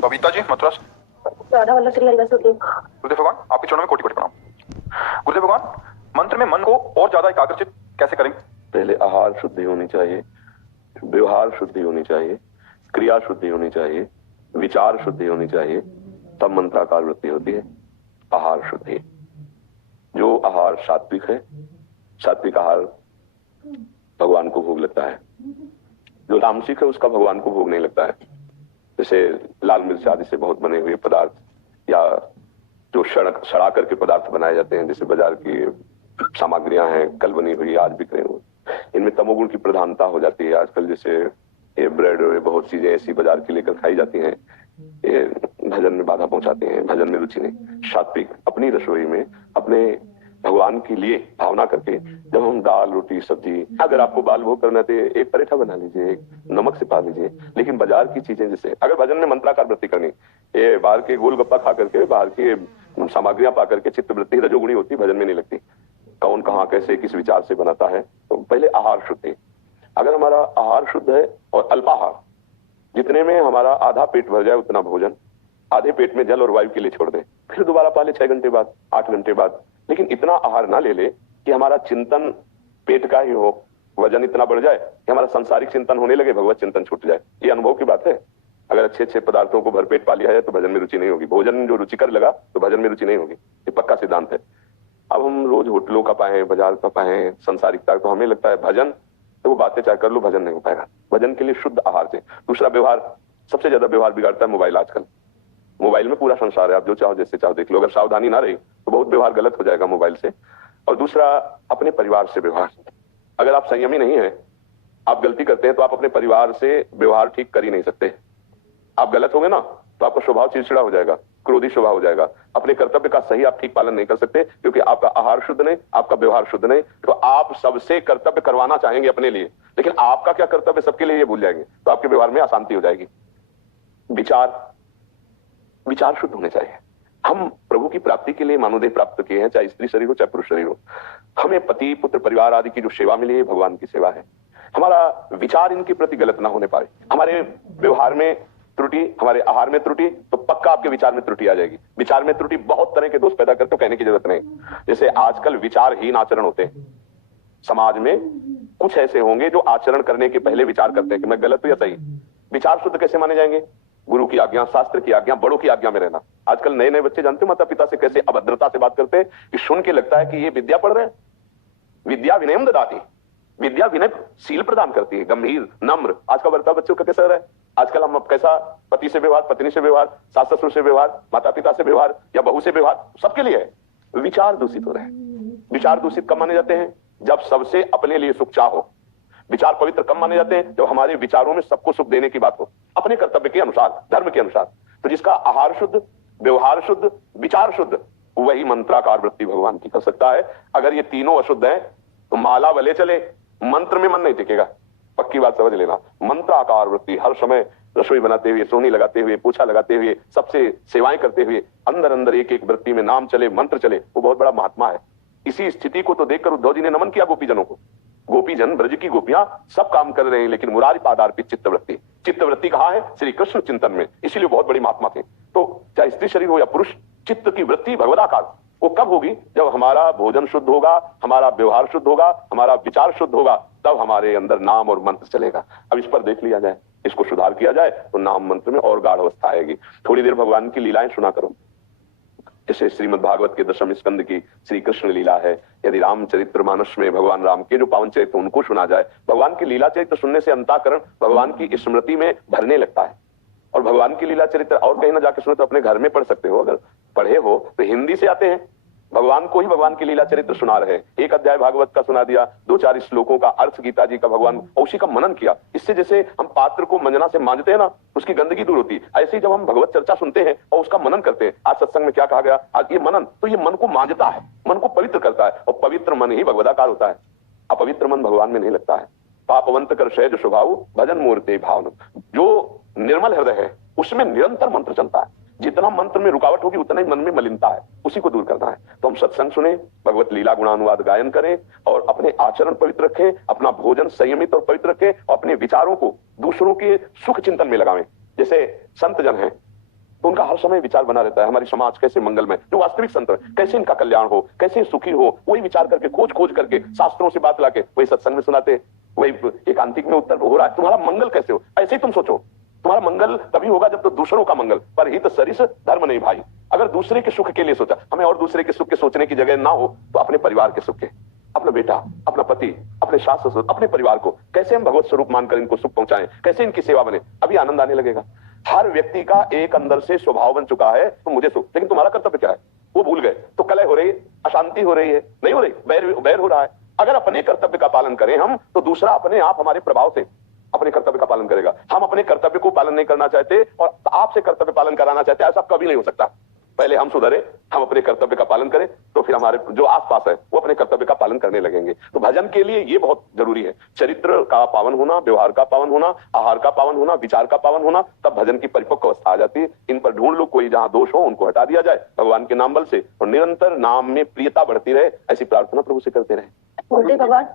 बबीता जी, मथुरा से। राधा वल्लभ श्री हरिवंश गुरुदेव। गुरुदेव भगवान, आपके चरणों में कोटि कोटि प्रणाम। गुरुदेव भगवान, मंत्र में मन को और ज्यादा एकाग्रचित कैसे करें? पहले आहार शुद्धि होनी चाहिए, व्यवहार शुद्धि होनी चाहिए, क्रिया शुद्धि होनी चाहिए, विचार शुद्धि होनी चाहिए, तब मंत्राकार वृत्ति होती है। आहार शुद्धि, जो आहार सात्विक है, सात्विक आहार भगवान को भोग लगता है। जो तामसिक है उसका भगवान को भोग नहीं लगता है। जैसे लाल मिर्च आदि से बहुत बने हुए पदार्थ या जो सड़ा करके पदार्थ बनाए जाते हैं, जैसे बाजार की सामग्रियां हैं, कल बनी हुई आज बिक रही हुई, इनमें तमोगुण की प्रधानता हो जाती है। आजकल जैसे ये ब्रेड और बहुत चीजें ऐसी बाजार की लेकर खाई जाती हैं, ये भजन में बाधा पहुंचाते हैं, भजन में रुचि नहीं। सात्विक अपनी रसोई में अपने भगवान के लिए भावना करके जब हम दाल रोटी सब्जी, अगर आपको बाल भोग करना है तो एक पराठा बना लीजिए, एक नमक से पा लीजिए। लेकिन बाजार की चीजें, जैसे अगर भजन में मंत्राकार वृत्ति करनी, ये बाहर के गोलगप्पा खा करके, बाहर की सामग्रियां पा करके चित्त वृत्ति रजोगुणी होती, भजन में नहीं लगती। कौन कहाँ कैसे किस विचार से बनाता है। तो पहले आहार शुद्धि। अगर हमारा आहार शुद्ध है और अल्पाहार, जितने में हमारा आधा पेट भर जाए उतना भोजन, आधे पेट में जल और वायु के लिए छोड़ दें, फिर दोबारा पाले 6 घंटे बाद, 8 घंटे बाद। लेकिन इतना आहार ना ले ले कि हमारा चिंतन पेट का ही हो, वजन इतना बढ़ जाए कि हमारा सांसारिक चिंतन होने लगे, भगवत चिंतन छूट जाए। ये अनुभव की बात है। अगर अच्छे अच्छे पदार्थों को भरपेट पा लिया है तो भजन में रुचि नहीं होगी। भोजन जो रुचिकर लगा तो भजन में रुचि नहीं होगी। ये पक्का सिद्धांत है। अब हम रोज होटलों का पाए, बाजार का पाए, संसारिकता, तो हमें लगता है भजन तो वो बातें चाहे कर लो, भजन नहीं हो पाएगा। भजन के लिए शुद्ध आहार से। दूसरा व्यवहार, सबसे ज्यादा व्यवहार बिगाड़ता है मोबाइल। आजकल मोबाइल में पूरा संसार है, आप जो चाहो जैसे चाहो देख लो। अगर सावधानी ना रही तो बहुत व्यवहार गलत हो जाएगा मोबाइल से। और दूसरा, अपने परिवार से व्यवहार। अगर आप संयमी नहीं है, आप गलती करते हैं, तो आप अपने परिवार से व्यवहार ठीक कर ही नहीं सकते। आप गलत होंगे ना तो आपका स्वभाव चिड़चिड़ा हो जाएगा, क्रोधी स्वभाव हो जाएगा। अपने कर्तव्य का सही आप ठीक पालन नहीं कर सकते, क्योंकि आपका आहार शुद्ध नहीं, आपका व्यवहार शुद्ध नहीं। तो आप सबसे कर्तव्य करवाना चाहेंगे अपने लिए, लेकिन आपका क्या कर्तव्य सबके लिए ये भूल जाएंगे, तो आपके व्यवहार में अशांति हो जाएगी। विचार शुद्ध होने चाहिए। हम प्रभु की प्राप्ति के लिए मानवदेह प्राप्त किए हैं, चाहे स्त्री शरीर हो चाहे पुरुष शरीर हो। हमें पति पुत्र परिवार आदि की जो सेवा मिली है, भगवान की सेवा है। हमारा विचार इनके प्रति गलत ना होने पाए। हमारे व्यवहार में त्रुटि, हमारे आहार में त्रुटि, तो पक्का आपके विचार में त्रुटि आ जाएगी। विचार में त्रुटि बहुत तरह के दोष पैदा करते, तो कहने की जरूरत नहीं। जैसे आजकल विचारहीन आचरण होते हैं समाज में। कुछ ऐसे होंगे जो आचरण करने के पहले विचार करते हैं कि मैं गलत हूं या सही। विचार शुद्ध कैसे माने जाएंगे? गुरु की आज्ञा, शास्त्र की आज्ञा, बड़ों की आज्ञा में रहना। आजकल नए नए बच्चे जानते हो माता पिता से कैसे अभद्रता से बात करते हैं कि सुन के लगता है कि ये विद्या पढ़ रहे हैं। विद्या विनयम ददाति, विद्या विनयशील प्रदान करती है, गंभीर नम्र। आज का बर्ताव बच्चों का कैसा है? आजकल हम कैसा पति से व्यवहार, पत्नी से व्यवहार, सास ससुर से व्यवहार, माता पिता से व्यवहार या बहू से व्यवहार, सबके लिए है। विचार दूषित हो रहे हैं। विचार दूषित कब माने जाते हैं? जब सबसे अपने लिए सुख चाहो। विचार पवित्र कब माने जाते हैं? जब हमारे विचारों में सबको सुख देने की बात हो, अपने कर्तव्य के अनुसार, धर्म के अनुसार। तो जिसका आहार शुद्ध, व्यवहार शुद्ध, विचार शुद्ध, वही मंत्राकार वृत्ति भगवान की कर सकता है। अगर ये तीनों अशुद्ध हैं तो माला भले चले, मंत्र में मन नहीं टिकेगा। पक्की बात समझ लेना। मंत्राकार वृत्ति हर समय रसोई बनाते हुए, सोनी लगाते हुए, पोछा लगाते हुए, सबसे सेवाएं करते हुए, अंदर अंदर एक एक वृत्ति में नाम चले, मंत्र चले, वो बहुत बड़ा महात्मा है। इसी स्थिति को तो देखकर उद्धव जी ने नमन किया गोपीजनों को। गोपीजन, ब्रज की गोपियां सब काम कर रहे हैं, लेकिन मुरारी पादार्पित चित्तवृत्ति। चित्तवृत्ति कहाँ है? श्री कृष्ण चिंतन में। इसीलिए बहुत बड़ी महात्मा थे। तो चाहे स्त्री शरीर हो या पुरुष, चित्त की वृत्ति भगवदाकार वो कब होगी? जब हमारा भोजन शुद्ध होगा, हमारा व्यवहार शुद्ध होगा, हमारा विचार शुद्ध होगा, तब हमारे अंदर नाम और मंत्र चलेगा। अब इस पर देख लिया जाए, इसको सुधार किया जाए तो नाम मंत्र में और गाढ़ अवस्था आएगी। थोड़ी देर भगवान की लीलाएं सुना करो। जैसे श्रीमद् भागवत के 10वें स्कंद की श्री कृष्ण लीला है। यदि रामचरित्र मानस में भगवान राम के जो पावन चरित्र उनको सुना जाए, भगवान की लीला चरित्र सुनने से अंतःकरण भगवान की स्मृति में भरने लगता है। और भगवान की लीला चरित्र और कहीं ना जाके सुनो तो अपने घर में पढ़ सकते हो। अगर पढ़े हो तो हिंदी से आते हैं, भगवान को ही भगवान की लीला चरित्र सुना रहे हैं। एक अध्याय भागवत का सुना दिया, 2-4 श्लोकों का अर्थ गीता जी का भगवान, और उसी का मनन किया। इससे जैसे हम पात्र को मंजना से मांजते हैं ना, उसकी गंदगी दूर होती है। ऐसे ही जब हम भगवत चर्चा सुनते हैं और उसका मनन करते हैं, आज सत्संग में क्या कहा गया, आज ये मनन, तो ये मन को मांजता है, मन को पवित्र करता है। और पवित्र मन ही भगवदाकार होता है। अपवित्र मन भगवान में नहीं लगता है। पापवंत कर सहज स्वभाव भजन मूर्ते भावन। जो निर्मल हृदय है उसमें निरंतर मंत्र चलता है। जितना मंत्र में रुकावट होगी उतना ही मन में मलिनता है, उसी को दूर करना है। तो हम सत्संग सुने, भगवत लीला गुणानुवाद गायन करें और अपने आचरण पवित्र रखें, अपना भोजन संयमित और पवित्र रखें और अपने विचारों को दूसरों के सुख चिंतन में लगावें। जैसे संत जन हैं, तो उनका हर समय विचार बना रहता है हमारी समाज कैसे मंगलमय, जो वास्तविक संत है कैसे इनका कल्याण हो, कैसे सुखी हो, वही विचार करके खोज खोज करके शास्त्रों से बात लाके वही सत्संग में सुनाते हैं, वही एकांतिक में उत्तर हो रहा है। तुम्हारा मंगल कैसे हो, ऐसे ही तुम सोचो। तुम्हारा मंगल तभी होगा जब तो दूसरों का मंगल, पर हित सरिस धर्म नहीं भाई। अगर दूसरे के सुख के लिए सोचा, हमें और दूसरे के सुख के सोचने की जगह ना हो तो अपने परिवार के सुख के, अपना बेटा, अपना पति, अपने सास ससुर, अपने परिवार को कैसे हम भगवत स्वरूप मानकर इनको सुख पहुंचाएं, कैसे इनकी सेवा बने, अभी आनंद आने लगेगा। हर व्यक्ति का एक अंदर से स्वभाव बन चुका है तो मुझे सुख, लेकिन तुम्हारा कर्तव्य क्या है वो भूल गए, तो कलह हो रही है, अशांति हो रही है, नहीं हो रही, बैर हो रहा है। अगर अपने कर्तव्य का पालन करें हम, तो दूसरा अपने आप हमारे प्रभाव से अपने कर्तव्य का पालन करेगा। हम अपने कर्तव्य को पालन नहीं करना चाहते और आपसे कर्तव्य पालन कराना चाहते, ऐसा कभी नहीं हो सकता। पहले हम सुधरे, हम अपने कर्तव्य का पालन करें, तो फिर हमारे जो आसपास है वो अपने कर्तव्य का पालन करने लगेंगे। तो भजन के लिए ये बहुत जरूरी है, चरित्र का पावन होना, व्यवहार का पावन होना, आहार का पावन होना, विचार का पावन होना, तब भजन की परिपक्व अवस्था आ जाती है। इन पर ढूंढ लो, कोई जहां दोष हो उनको हटा दिया जाए भगवान के नाम बल से, और निरंतर नाम में प्रियता बढ़ती रहे, ऐसी प्रार्थना प्रभु से करते रहे। गुरुदेव भगवान,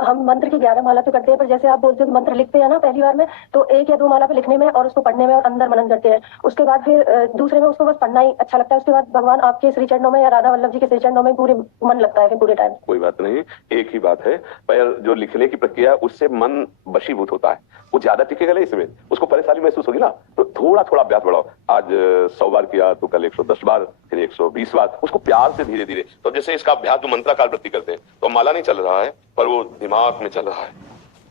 हम मंत्र की 11 माला पे करते हैं, पर जैसे आप बोलते हो कि मंत्र लिखते हैं ना पहली बार में, तो 1 या 2 माला पे लिखने में और उसको पढ़ने में और अंदर मनन करते हैं, उसके बाद फिर दूसरे में उसको बस पढ़ना ही अच्छा लगता है, उसके बाद भगवान आपके श्री चरणों में या राधा वल्लभ जी के श्री चरणों में पूरे मन लगता है फिर पूरे टाइम। कोई बात नहीं, एक ही बात है, पर जो लिखने की प्रक्रिया उससे मन वशीभूत होता है, वो ज्यादा टिकेगा नहीं, इसमें उसको परेशानी महसूस होगी ना, तो थोड़ा थोड़ा अभ्यास बढ़ाओ। आज 100 बार किया तो कल 110 बार, फिर 120 बार, उसको प्यार से धीरे धीरे। तो जैसे इसका अभ्यास जो मंत्राकार वृत्ति करते हैं, तो माला नहीं चल रहा है पर वो दिमाग में चल रहा है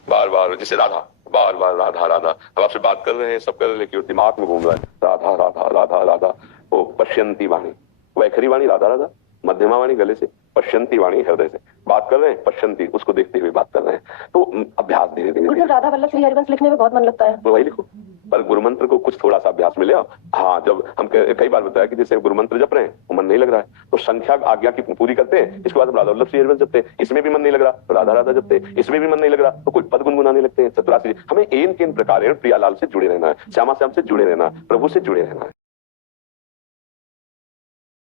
बार बार, जैसे राधा, बार बार राधा राधा, अब आपसे बात कर रहे हैं, सब कर रहे हैं, लेकिन दिमाग में घूम रहा है राधा राधा राधा राधा। वो पश्यंती वाणी, वैखरी वाणी राधा राधा, मध्यमा वाणी गले से, पश्यंती वाणी हृदय से, बात कर रहे हैं पश्यंती, उसको देखते हुए बात कर रहे हैं। तो अभ्यास धीरे धीरे। राधा वल्लभ श्री हरिवंश लिखने में बहुत मन लगता है, तो वही लिखो, पर गुरु मंत्र को कुछ थोड़ा सा अभ्यास मिले। हाँ, जब हम कई बार बताया कि जैसे गुरु मंत्र जप रहे हैं वो मन नहीं लग रहा है, तो संख्या आज्ञा की पूरी करते हैं, इसके बाद हम राधा वल्लभ श्री हरिवंश जपते हैं, इसमें भी मन नहीं लग रहा तो राधा राधा जपते हैं, इसमें भी मन नहीं लग रहा तो कोई पद गुनगुनाने लगते हैं, चतुरासी। हमें इन किन प्रकार प्रियालाल से जुड़े रहना है, श्यामा श्याम से जुड़े रहना है, प्रभु से जुड़े रहना है।